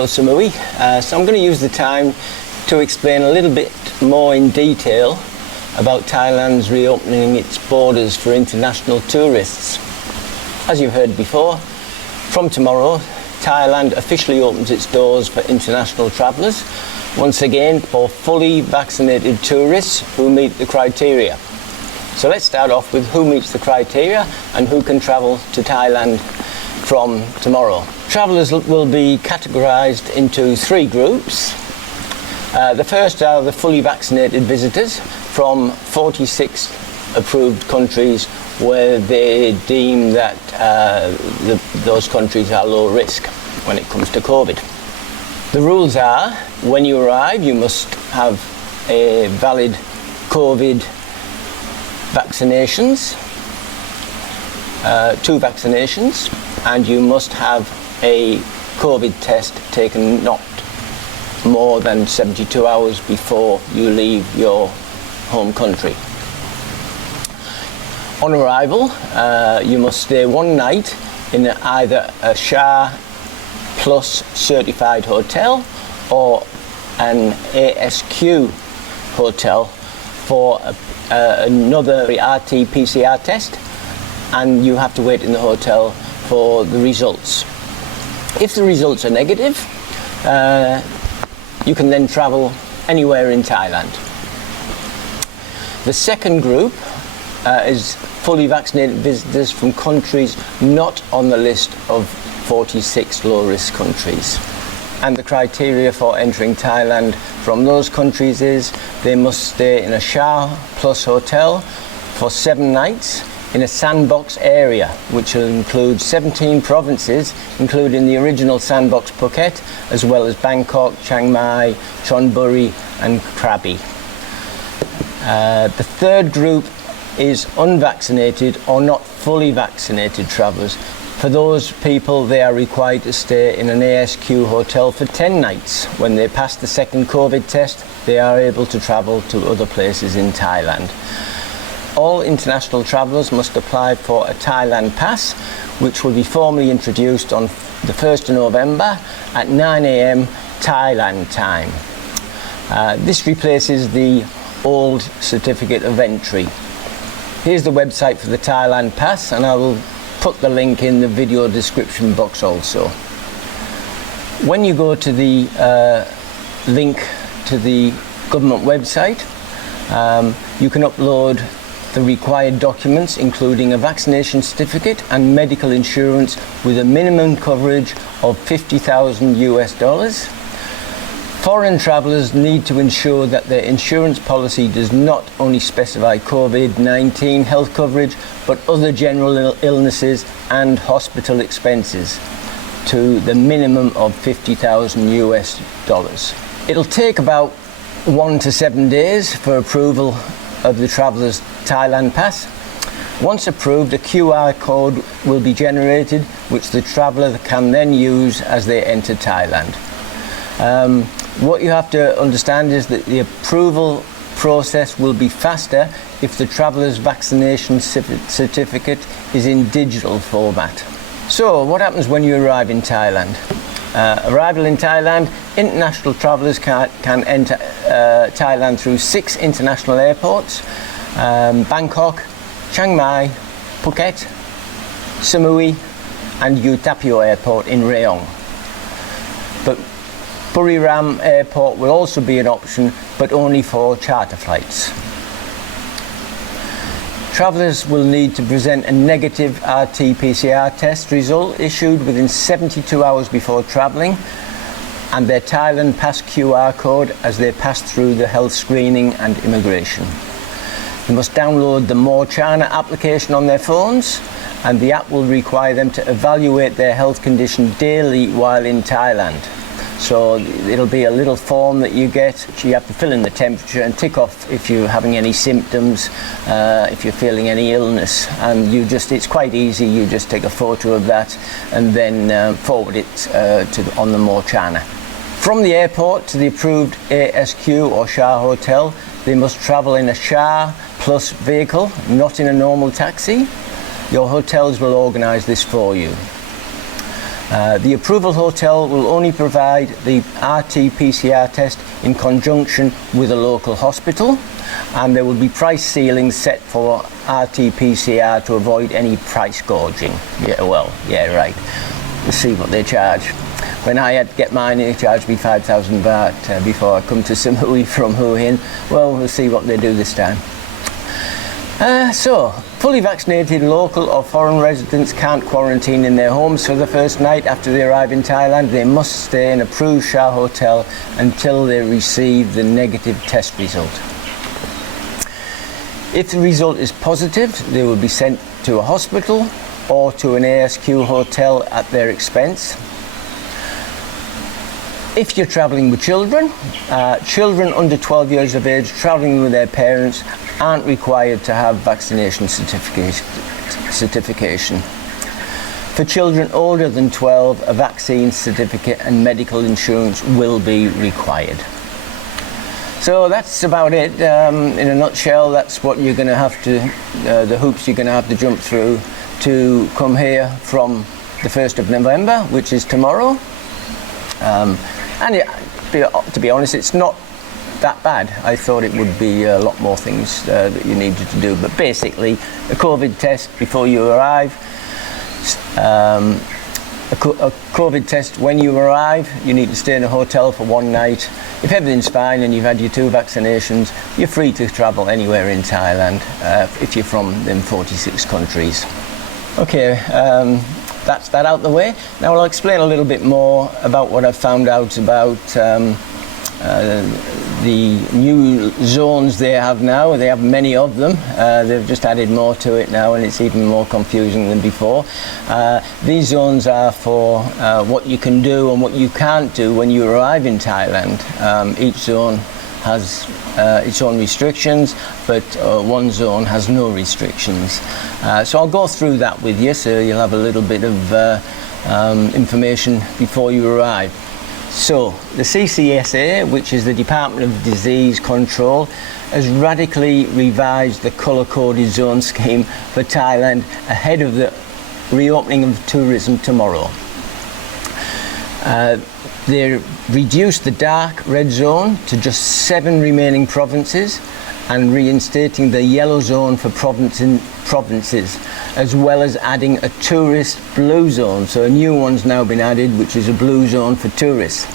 Koh Samui. So I'm going to use the time to explain a little bit more in detail about Thailand's reopening its borders for international tourists. As you've heard before, from tomorrow, Thailand officially opens its doors for international travellers, once again for fully vaccinated tourists who meet the criteria. So let's start off with who meets the criteria and who can travel to Thailand from tomorrow. Travellers will be categorised into three groups. The first are the fully vaccinated visitors from 46 approved countries where they deem that those countries are low risk when it comes to COVID. The rules are, when you arrive, you must have a valid COVID vaccinations, 2 vaccinations, and you must have a COVID test taken not more than 72 hours before you leave your home country. On arrival, you must stay one night in either a SHA Plus certified hotel or an ASQ hotel for another RT-PCR test, and you have to wait in the hotel for the results. If the results are negative, you can then travel anywhere in Thailand. The second group is fully vaccinated visitors from countries not on the list of 46 low-risk countries. And the criteria for entering Thailand from those countries is they must stay in a SHA Plus hotel for 7 nights in a sandbox area, which will include 17 provinces, including the original sandbox Phuket, as well as Bangkok, Chiang Mai, Chonburi and Krabi. The third group is unvaccinated or not fully vaccinated travellers. For those people, they are required to stay in an ASQ hotel for 10 nights. When they pass the second COVID test, they are able to travel to other places in Thailand. All international travellers must apply for a Thailand pass, which will be formally introduced on the 1st of November at 9 AM Thailand time. This replaces the old certificate of entry. Here's the website for the Thailand pass, and I will put the link in the video description box also. When you go to the link to the government website, you can upload the required documents, including a vaccination certificate and medical insurance with a minimum coverage of $50,000. Foreign travellers need to ensure that their insurance policy does not only specify COVID-19 health coverage, but other general illnesses and hospital expenses to the minimum of $50,000. It'll take about 1 to 7 days for approval of the traveller's Thailand pass. Once approved, a QR code will be generated, which the traveller can then use as they enter Thailand. What you have to understand is that the approval process will be faster if the traveller's vaccination certificate is in digital format. So, what happens when you arrive in Thailand? Arrival in Thailand, international travellers can enter Thailand through 6 international airports: Bangkok, Chiang Mai, Phuket, Samui and Utapio Airport in Rayong. But Buriram Airport will also be an option, but only for charter flights. Travellers will need to present a negative RT-PCR test result issued within 72 hours before travelling, and their Thailand Pass QR code as they pass through the health screening and immigration. They must download the More China application on their phones, and the app will require them to evaluate their health condition daily while in Thailand. So it'll be a little form that you get. You have to fill in the temperature and tick off if you're having any symptoms, if you're feeling any illness. And it's quite easy. You just take a photo of that and then forward it on the More China. From the airport to the approved ASQ or SHA hotel, they must travel in a SHA Plus vehicle, not in a normal taxi. Your hotels will organise this for you. The approval hotel will only provide the RT-PCR test in conjunction with a local hospital, and there will be price ceilings set for RT-PCR to avoid any price gouging. Yeah, right. We'll see what they charge. When I had to get mine, they charged me 5,000 baht before I come to Samui from Hue Hin. Well, we'll see what they do this time. So, fully vaccinated local or foreign residents can't quarantine in their homes for the first night after they arrive in Thailand. They must stay in a approved Shah hotel until they receive the negative test result. If the result is positive, they will be sent to a hospital or to an ASQ hotel at their expense. If you're travelling with children, children under 12 years of age travelling with their parents aren't required to have vaccination certification. For children older than 12, a vaccine certificate and medical insurance will be required. So that's about it. In a nutshell, that's what you're going to have to, the hoops you're going to have to jump through to come here from the 1st of November, which is tomorrow. To be honest, it's not that bad. I thought it would be a lot more things that you needed to do. But basically, a COVID test before you arrive, a COVID test when you arrive. You need to stay in a hotel for one night. If everything's fine and you've had your 2 vaccinations, you're free to travel anywhere in Thailand if you're from them 46 countries. Okay. That's that out the way. Now I'll explain a little bit more about what I've found out about the new zones they have now. They have many of them. They've just added more to it now, and it's even more confusing than before. These zones are for what you can do and what you can't do when you arrive in Thailand. Each zone has its own restrictions, but one zone has no restrictions. So I'll go through that with you, so you'll have a little bit of information before you arrive. So the CCSA, which is the Department of Disease Control, has radically revised the colour-coded zone scheme for Thailand ahead of the reopening of tourism tomorrow. They reduced the dark red zone to just 7 remaining provinces and reinstating the yellow zone for provinces, as well as adding a tourist blue zone. So a new one's now been added, which is a blue zone for tourists.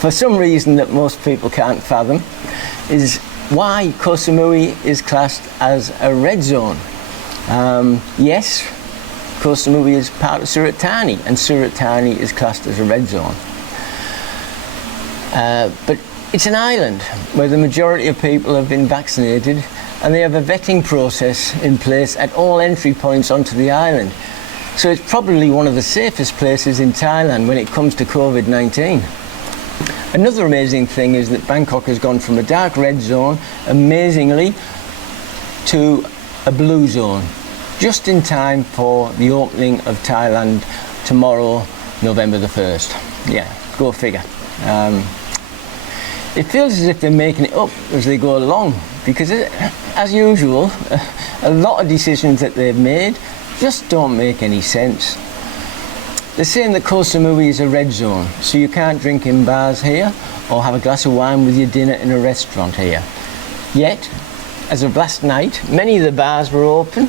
For some reason that most people can't fathom, is why Koh Samui is classed as a red zone. Yes, Koh Samui is part of Surat Thani, and Surat Thani is classed as a red zone. But it's an island where the majority of people have been vaccinated, and they have a vetting process in place at all entry points onto the island. So it's probably one of the safest places in Thailand when it comes to COVID-19. Another amazing thing is that Bangkok has gone from a dark red zone, amazingly, to a blue zone, just in time for the opening of Thailand tomorrow, November the 1st. Yeah, go figure. It feels as if they're making it up as they go along, because as usual, a lot of decisions that they've made just don't make any sense. They're saying that Koh Samui is a red zone, so you can't drink in bars here or have a glass of wine with your dinner in a restaurant here. Yet, as of last night, many of the bars were open,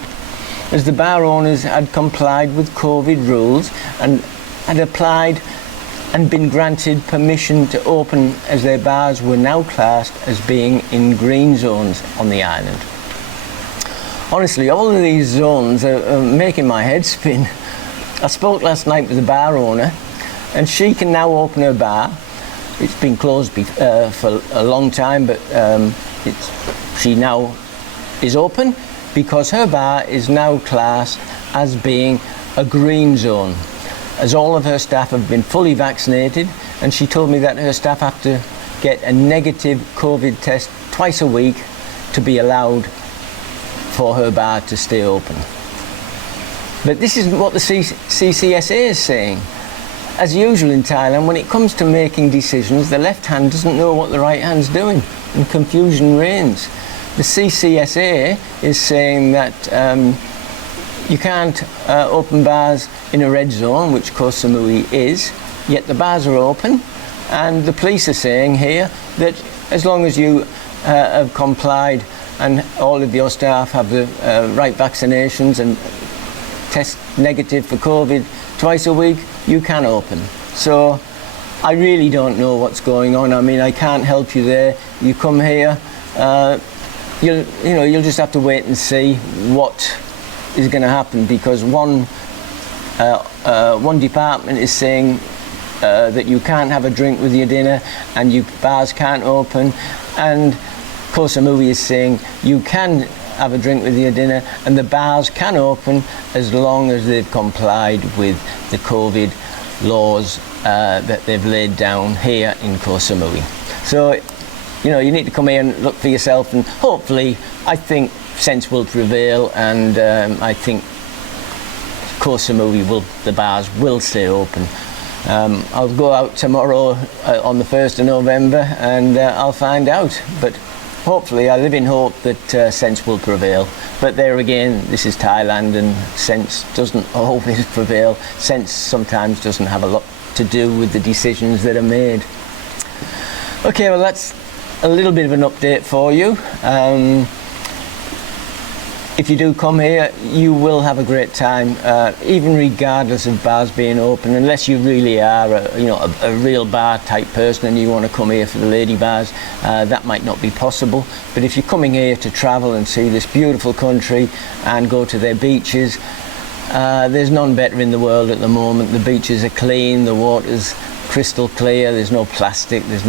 as the bar owners had complied with COVID rules and had applied and been granted permission to open, as their bars were now classed as being in green zones on the island. Honestly, all of these zones are making my head spin. I spoke last night with the bar owner, and she can now open her bar. It's been closed for a long time, but she now is open because her bar is now classed as being a green zone, as all of her staff have been fully vaccinated, and she told me that her staff have to get a negative COVID test twice a week to be allowed for her bar to stay open. But this isn't what the CCSA is saying. As usual in Thailand, when it comes to making decisions, the left hand doesn't know what the right hand's doing, and confusion reigns. The CCSA is saying that You can't open bars in a red zone, which Koh Samui is, yet the bars are open, and the police are saying here that as long as you have complied and all of your staff have the right vaccinations and test negative for COVID twice a week, you can open. So I really don't know what's going on. I mean, I can't help you there. You come here, you'll just have to wait and see what is going to happen, because one department is saying that you can't have a drink with your dinner and bars can't open, and Koh Samui is saying you can have a drink with your dinner and the bars can open as long as they've complied with the COVID laws that they've laid down here in Koh Samui. So, you need to come here and look for yourself, and hopefully, I think sense will prevail, and I think Koh Samui the bars will stay open. I'll go out tomorrow on the 1st of November and I'll find out, but hopefully, I live in hope that sense will prevail. But there again, this is Thailand, and sense doesn't always prevail. Sense sometimes doesn't have a lot to do with the decisions that are made. Okay, well, that's a little bit of an update for you. If you do come here, you will have a great time, even regardless of bars being open, unless you really are a real bar type person and you want to come here for the lady bars. That might not be possible, but if you're coming here to travel and see this beautiful country and go to their beaches, there's none better in the world at the moment. The beaches are clean, the water's crystal clear, there's no plastic, there's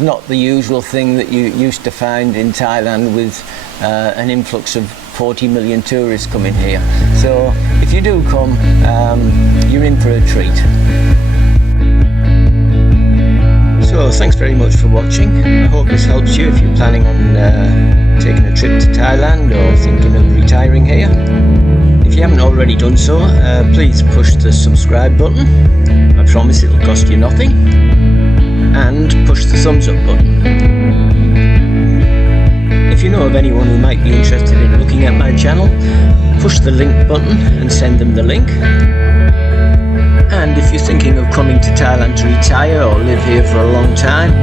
not the usual thing that you used to find in Thailand with an influx of 40 million tourists coming here. So if you do come, you're in for a treat. So thanks very much for watching. I hope this helps you if you're planning on taking a trip to Thailand or thinking of retiring here. If you haven't already done so, please push the subscribe button. I promise it'll cost you nothing. And push the thumbs up button. If you know of anyone who might be interested in looking at my channel, push the link button and send them the link. And if you're thinking of coming to Thailand to retire or live here for a long time,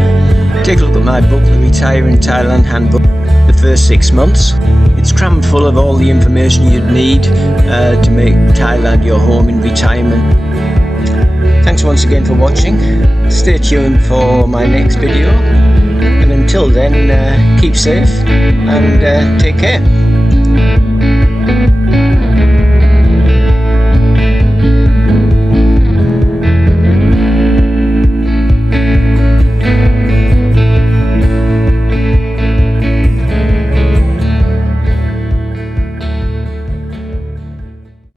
take a look at my book, The Retiring Thailand Handbook, the first 6 months. It's crammed full of all the information you'd need to make Thailand your home in retirement. Thanks once again for watching. Stay tuned for my next video. And until then, keep safe and take care.